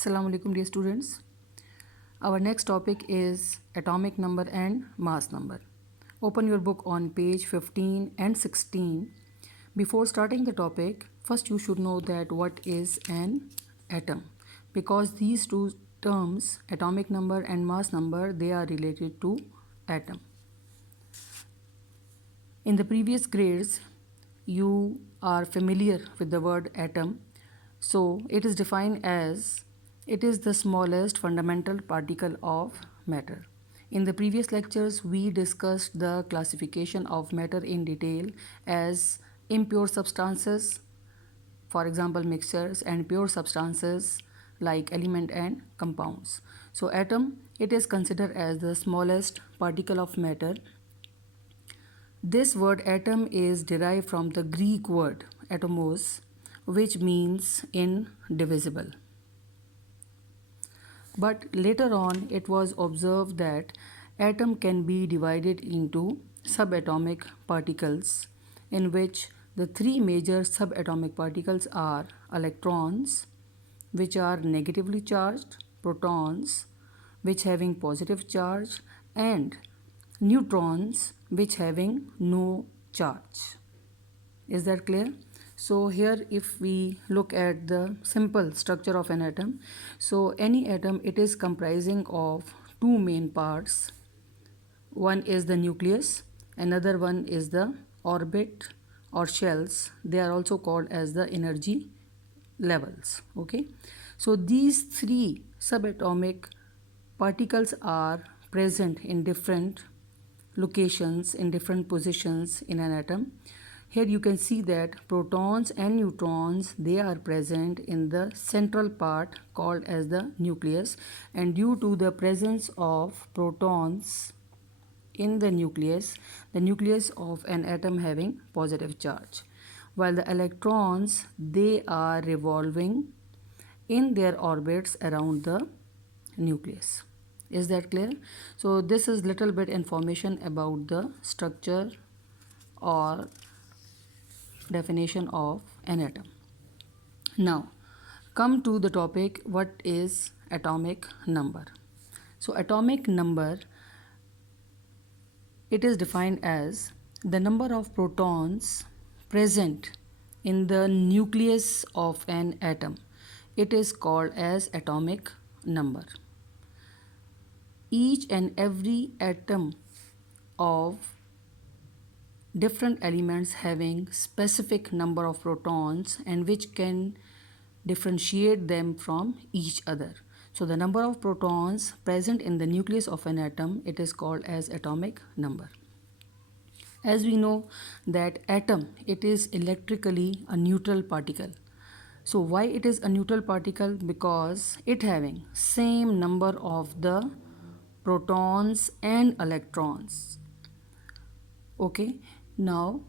Assalamu alaikum dear students. Our next topic is atomic number and mass number. Open your book on page 15 and 16. Before starting the topic, first you should know that what is an atom, because these two terms, atomic number and mass number, they are related to atom. In the previous grades, you are familiar with the word atom. So it is defined as it is the smallest fundamental particle of matter. In the previous lectures, we discussed the classification of matter in detail as impure substances, for example mixtures, and pure substances like element and compounds. So atom, it is considered as the smallest particle of matter. This word atom is derived from the Greek word atomos, which means indivisible. But later on, it was observed that atom can be divided into subatomic particles, in which the three major subatomic particles are electrons, which are negatively charged, protons, which having positive charge, and neutrons, which having no charge. Is that clear? So here if we look at the simple structure of an atom, so any atom, it is comprising of two main parts. One is the nucleus, another one is the orbit or shells. They are also called as the energy levels. Okay, so these three subatomic particles are present in different locations, in different positions in an atom. Here you can see that protons and neutrons, they are present in the central part called as the nucleus, and due to the presence of protons in the nucleus of an atom having positive charge, while the electrons, they are revolving in their orbits around the nucleus. Is that clear? So this is little bit information about the structure or definition of an atom. Now come to the topic, what is atomic number? So atomic number, it is defined as the number of protons present in the nucleus of an atom. It is called as atomic number. Each and every atom of different elements having specific number of protons and which can differentiate them from each other. So the number of protons present in the nucleus of an atom, it is called as atomic number. As we know that atom, it is electrically a neutral particle. So why it is a neutral particle? Because it having same number of the protons and electrons. Okay, now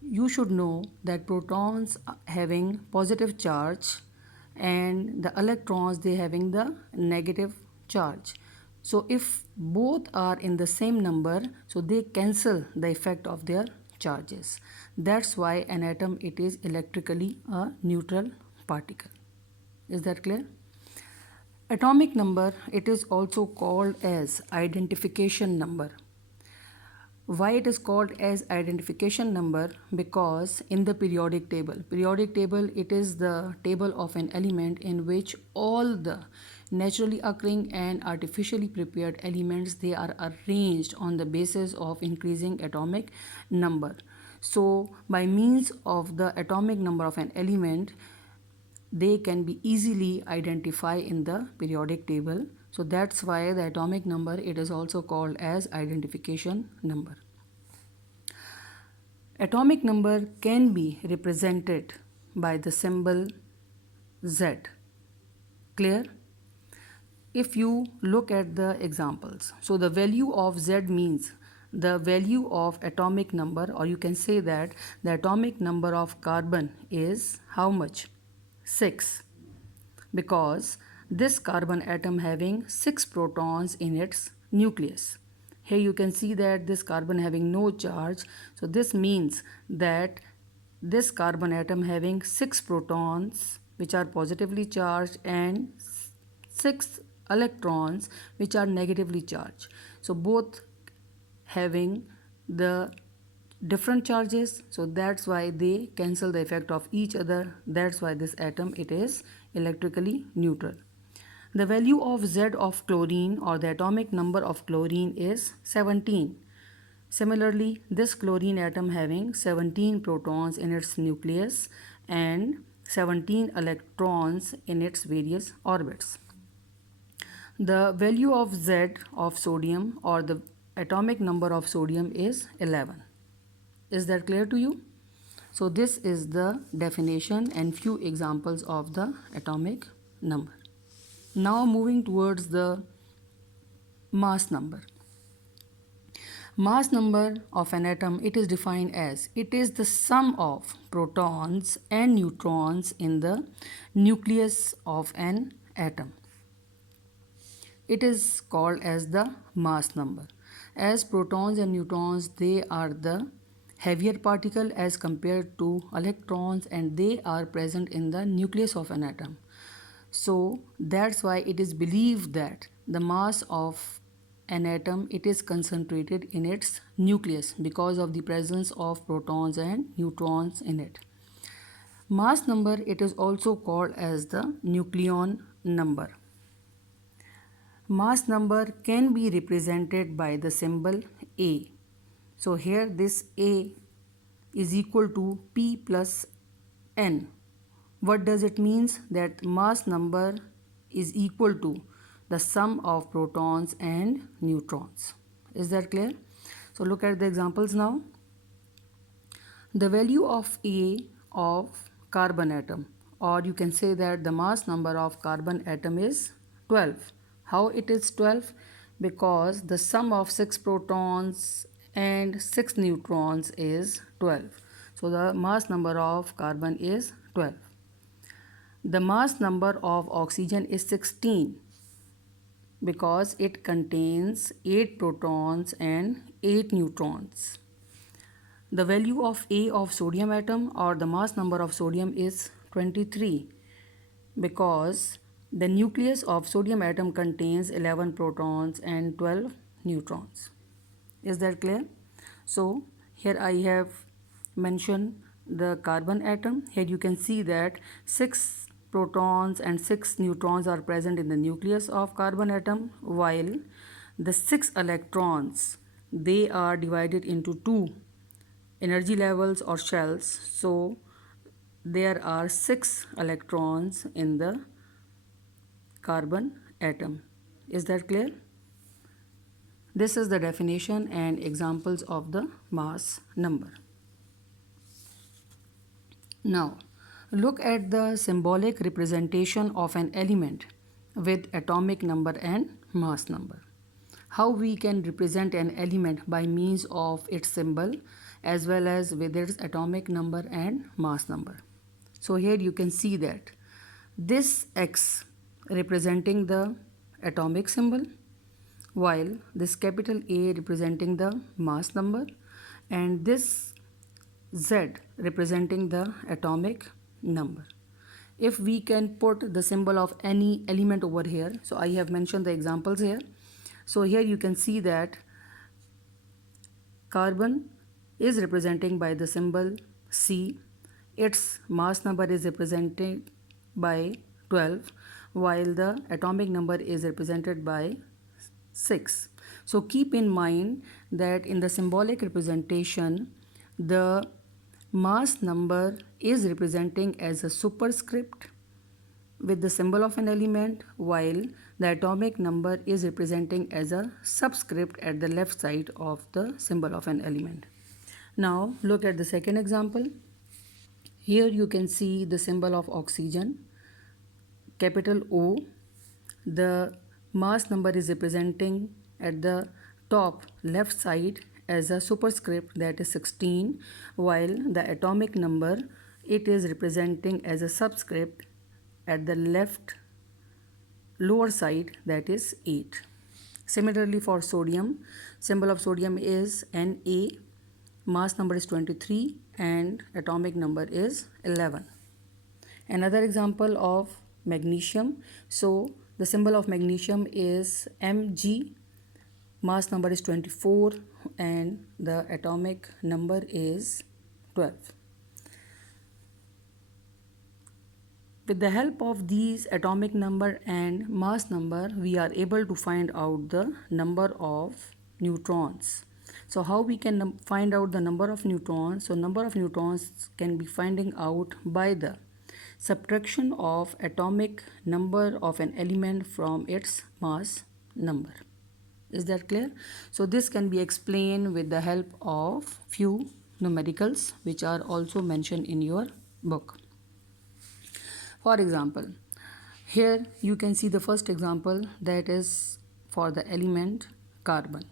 you should know that protons having positive charge and the electrons, they having the negative charge. So if both are in the same number, so they cancel the effect of their charges. That's why an atom, it is electrically a neutral particle. Is that clear? Atomic number, it is also called as identification number. Why it is called as identification number? Because in the periodic table, it is the table of an element in which all the naturally occurring and artificially prepared elements, they are arranged on the basis of increasing atomic number. So by means of the atomic number of an element, they can be easily identified in the periodic table. So that's why the atomic number, it is also called as identification number. Atomic number can be represented by the symbol Z. Clear? If you look at the examples, so the value of Z means the value of atomic number, or you can say that the atomic number of carbon is how much? 6, because this carbon atom having 6 protons in its nucleus. Here you can see that this carbon having no charge, so this means that this carbon atom having 6 protons which are positively charged and 6 electrons which are negatively charged. So both having the different charges, so that's why they cancel the effect of each other. That's why this atom, it is electrically neutral. The value of Z of chlorine, or the atomic number of chlorine, is 17. Similarly, this chlorine atom having 17 protons in its nucleus and 17 electrons in its various orbits. The value of Z of sodium, or the atomic number of sodium, is 11. Is that clear to you? So this is the definition and few examples of the atomic number. Now moving towards the mass number. Mass number of an atom, it is defined as, it is the sum of protons and neutrons in the nucleus of an atom. It is called as the mass number. As protons and neutrons, they are the heavier particle as compared to electrons, and they are present in the nucleus of an atom. So that's why it is believed that the mass of an atom, it is concentrated in its nucleus because of the presence of protons and neutrons in it. Mass number, it is also called as the nucleon number. Mass number can be represented by the symbol A. So here this A is equal to P plus N. What does it means? That mass number is equal to the sum of protons and neutrons. Is that clear? So look at the examples now. The value of A of carbon atom, or you can say that the mass number of carbon atom, is 12. How it is 12? Because the sum of 6 protons and 6 neutrons is 12. So the mass number of carbon is 12. The mass number of oxygen is 16 because it contains 8 protons and 8 neutrons. The value of A of sodium atom, or the mass number of sodium, is 23 because the nucleus of sodium atom contains 11 protons and 12 neutrons. Is that clear? So here I have mentioned the carbon atom. Here you can see that 6 protons and 6 neutrons are present in the nucleus of carbon atom, while the 6 electrons, they are divided into 2 energy levels or shells. So there are 6 electrons in the carbon atom. Is that clear? This is the definition and examples of the mass number. Now, look at the symbolic representation of an element with atomic number and mass number. How we can represent an element by means of its symbol as well as with its atomic number and mass number. So here you can see that this X representing the atomic symbol, while this capital A representing the mass number, and this Z representing the atomic number. If we can put the symbol of any element over here, so I have mentioned the examples here. So here you can see that carbon is representing by the symbol C. Its mass number is represented by 12, while the atomic number is represented by 6. So keep in mind that in the symbolic representation, the mass number is representing as a superscript with the symbol of an element, while the atomic number is representing as a subscript at the left side of the symbol of an element. Now look at the second example. Here you can see the symbol of oxygen, capital O. The mass number is representing at the top left side as a superscript, that is 16, while the atomic number, it is representing as a subscript at the left lower side, that is 8. Similarly for sodium, symbol of sodium is Na, mass number is 23 and atomic number is 11. Another example of magnesium, so The symbol of magnesium is Mg, mass number is 24 and the atomic number is 12. With the help of these atomic number and mass number, we are able to find out the number of neutrons. So how we can find out the number of neutrons? So number of neutrons can be finding out by the subtraction of atomic number of an element from its mass number. Is that clear? So this can be explained with the help of few numericals which are also mentioned in your book. For example, here you can see the first example, that is for the element carbon.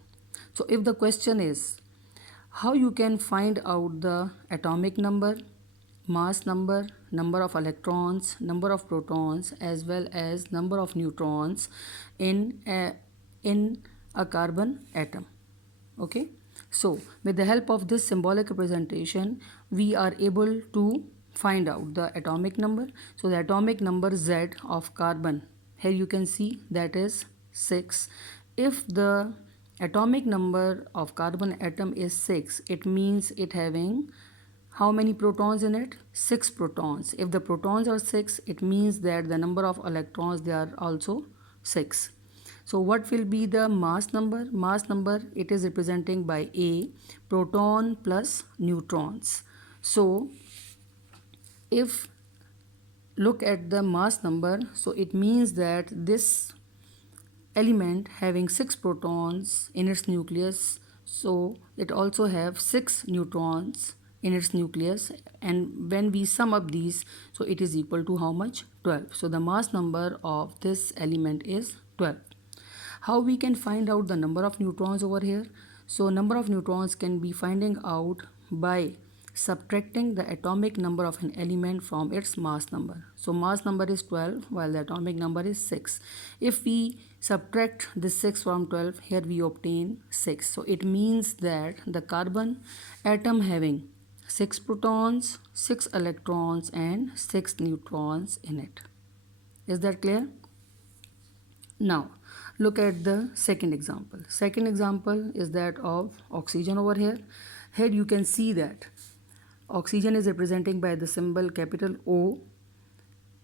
So if the question is how you can find out the atomic number, mass number, number of electrons, number of protons, as well as number of neutrons in a carbon atom. Okay, so with the help of this symbolic representation, we are able to find out the atomic number. So the atomic number Z of carbon, here you can see that is 6. If the atomic number of carbon atom is 6, it means it having how many protons in it? 6 protons. If the protons are 6, it means that the number of electrons, they are also 6. So what will be the mass number? Mass number, it is representing by A, proton plus neutrons. So if look at the mass number, so it means that this element having 6 protons in its nucleus, so it also have 6 neutrons in its nucleus, and when we sum up these, so it is equal to how much? 12. So the mass number of this element is 12. How we can find out the number of neutrons over here? So number of neutrons can be finding out by subtracting the atomic number of an element from its mass number. So mass number is 12 while the atomic number is 6. If we subtract this 6 from 12, here we obtain 6. So it means that the carbon atom having 6 protons, 6 electrons and 6 neutrons in it. Is that clear? Now look at the second example. Second example is that of oxygen over here. Here you can see that oxygen is representing by the symbol capital O.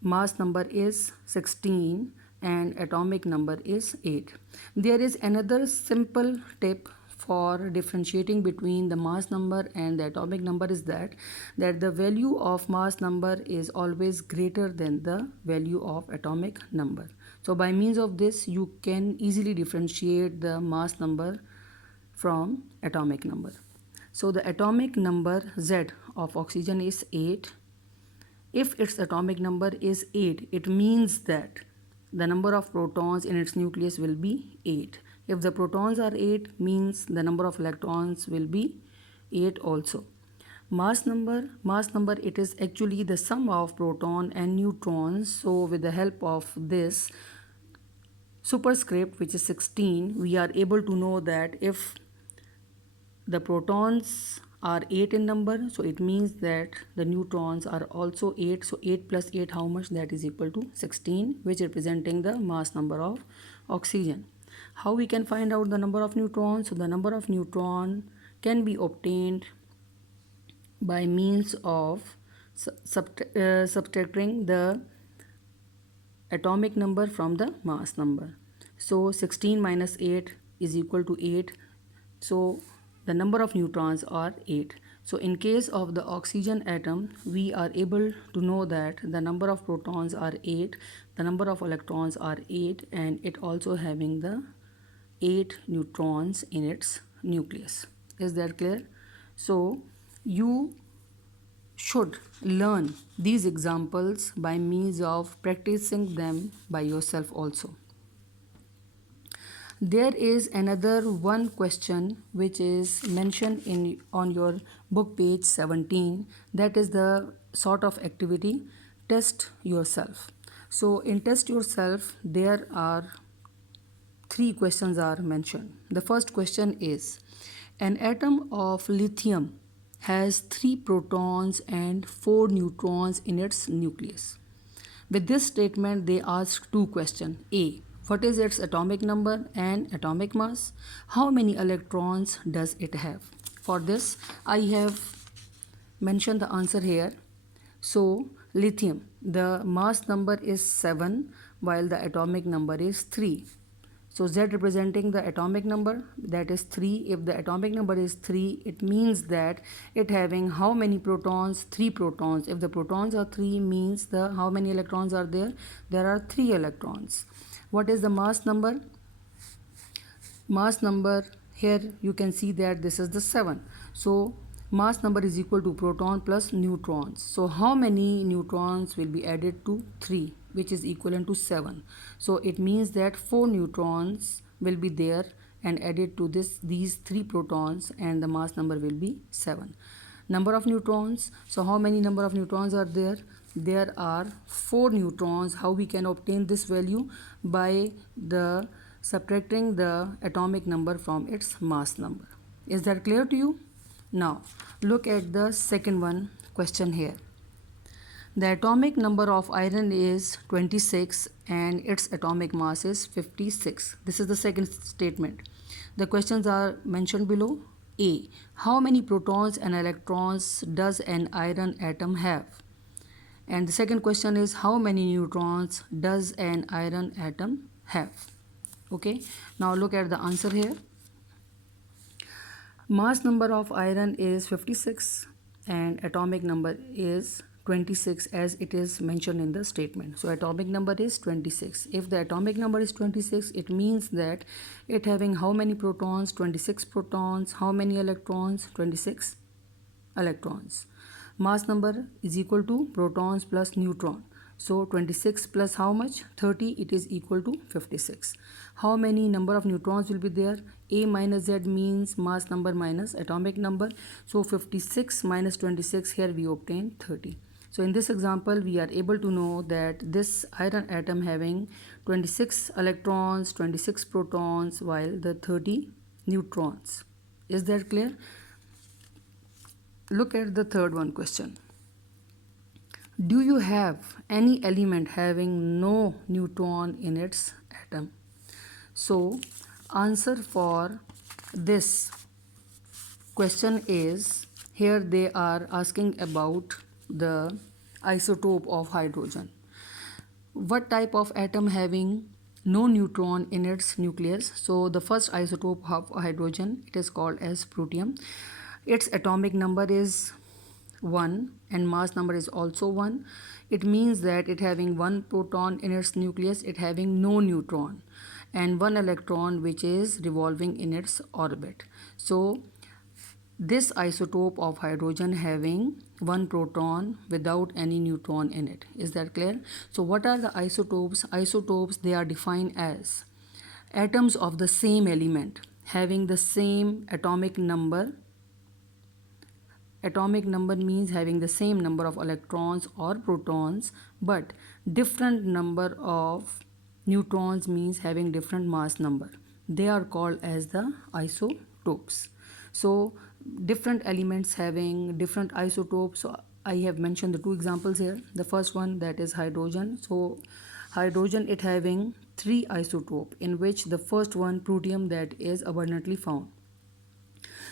Mass number is 16 and atomic number is 8. There is another simple tip for differentiating between the mass number and the atomic number is that the value of mass number is always greater than the value of atomic number. So by means of this, you can easily differentiate the mass number from atomic number. So the atomic number Z of oxygen is 8. If its atomic number is 8, it means that the number of protons in its nucleus will be 8. If the protons are 8, means the number of electrons will be 8 also. Mass number, it is actually the sum of proton and neutrons. So with the help of this superscript, which is 16, we are able to know that if the protons are 8 in number, so it means that the neutrons are also 8. So 8 plus 8, how much? That is equal to 16, which representing the mass number of oxygen. How we can find out the number of neutrons? So the number of neutron can be obtained by means of subtracting the atomic number from the mass number. So 16 minus 8 is equal to 8. So the number of neutrons are 8. So in case of the oxygen atom, we are able to know that the number of protons are 8, the number of electrons are 8, and it also having the 8 neutrons in its nucleus. Is that clear? So you should learn these examples by means of practicing them by yourself also. There is another one question which is mentioned on your book page 17, that is the sort of activity test yourself. So in test yourself, there are 3 questions are mentioned. The first question is, an atom of lithium has 3 protons and 4 neutrons in its nucleus. With this statement, they ask two questions. A. What is its atomic number and atomic mass? How many electrons does it have? For this, I have mentioned the answer here. So, lithium, the mass number is 7 while the atomic number is 3. So Z representing the atomic number, that is 3. If the atomic number is 3, it means that it having how many protons? 3 protons. If the protons are 3, means the how many electrons are there? There are 3 electrons. What is the mass number? Mass number, here you can see that this is the 7. So mass number is equal to proton plus neutrons. So how many neutrons will be added to 3, which is equivalent to 7? So it means that 4 neutrons will be there and added to these 3 protons, and the mass number will be 7. Number of neutrons, so how many number of neutrons are there? There are 4 neutrons. How we can obtain this value? By the subtracting the atomic number from its mass number. Is that clear to you? Now look at the second one question here. The atomic number of iron is 26 and its atomic mass is 56. This is the second statement. The questions are mentioned below. A. How many protons and electrons does an iron atom have? And the second question is, how many neutrons does an iron atom have? Okay, now look at the answer here. Mass number of iron is 56 and atomic number is 26 as it is mentioned in the statement. So atomic number is 26. If the atomic number is 26, it means that it having how many protons? 26 protons. How many electrons? 26 electrons. Mass number is equal to protons plus neutron. So 26 plus how much? 30. It is equal to 56. How many number of neutrons will be there? A minus Z means mass number minus atomic number. So 56 minus 26, here we obtain 30. So in this example, we are able to know that this iron atom having 26 electrons, 26 protons, while the 30 neutrons. Is that clear? Look at the third one question. Do you have any element having no neutron in its atom? So answer for this question is, here they are asking about the isotope of hydrogen. What type of atom having no neutron in its nucleus? So the first isotope of hydrogen, it is called as protium. Its atomic number is 1 and mass number is also 1. It means that it having 1 proton in its nucleus, it having no neutron, and 1 electron which is revolving in its orbit. So this isotope of hydrogen having 1 proton without any neutron in it. Is that clear? So what are the isotopes? Isotopes, they are defined as atoms of the same element having the same atomic number. Atomic number means having the same number of electrons or protons, but different number of neutrons means having different mass number. They are called as the isotopes. So different elements having different isotopes. So I have mentioned the two examples here. The first one, that is hydrogen. So hydrogen, it having 3 isotope, in which the first one, protium, that is abundantly found.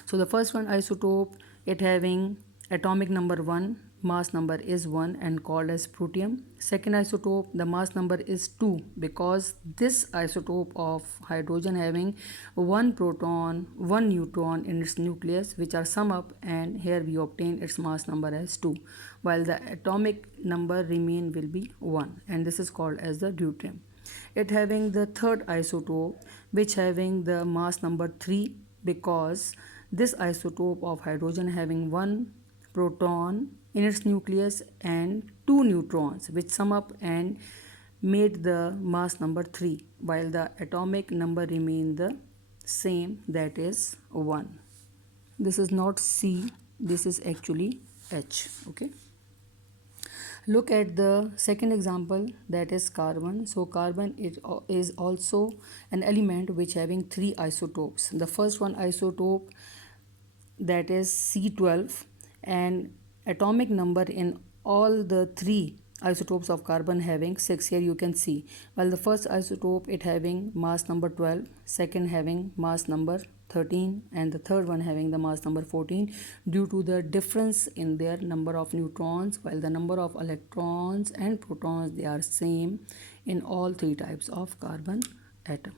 So the first one isotope, it having atomic number 1, mass number is 1 and called as protium. Second isotope, the mass number is 2, because this isotope of hydrogen having 1 proton, 1 neutron in its nucleus, which are sum up, and here we obtain its mass number as 2, while the atomic number remain will be 1, and this is called as the deuterium. It having the third isotope, which having the mass number 3, because this isotope of hydrogen having 1 proton in its nucleus and 2 neutrons, which sum up and made the mass number 3, while the atomic number remain the same, that is 1. This is not C, this is actually H. Okay. Look at the second example, that is carbon. So carbon is also an element which having 3 isotopes. The first one isotope, that is C12, and atomic number in all the 3 isotopes of carbon having 6. Here you can see, while the first isotope it having mass number 12, second having mass number 13, and the third one having the mass number 14, due to the difference in their number of neutrons, while the number of electrons and protons they are same in all three types of carbon atom.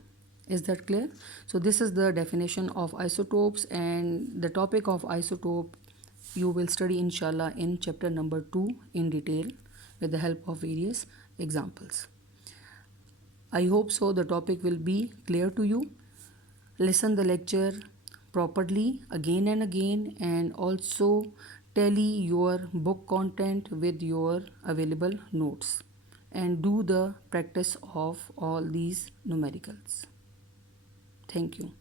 Is that clear? So this is the definition of isotopes, and the topic of isotope you will study inshallah in chapter number 2 in detail with the help of various examples. I hope so the topic will be clear to you. Listen the lecture properly again and again, and also tally your book content with your available notes, and do the practice of all these numericals. Thank you.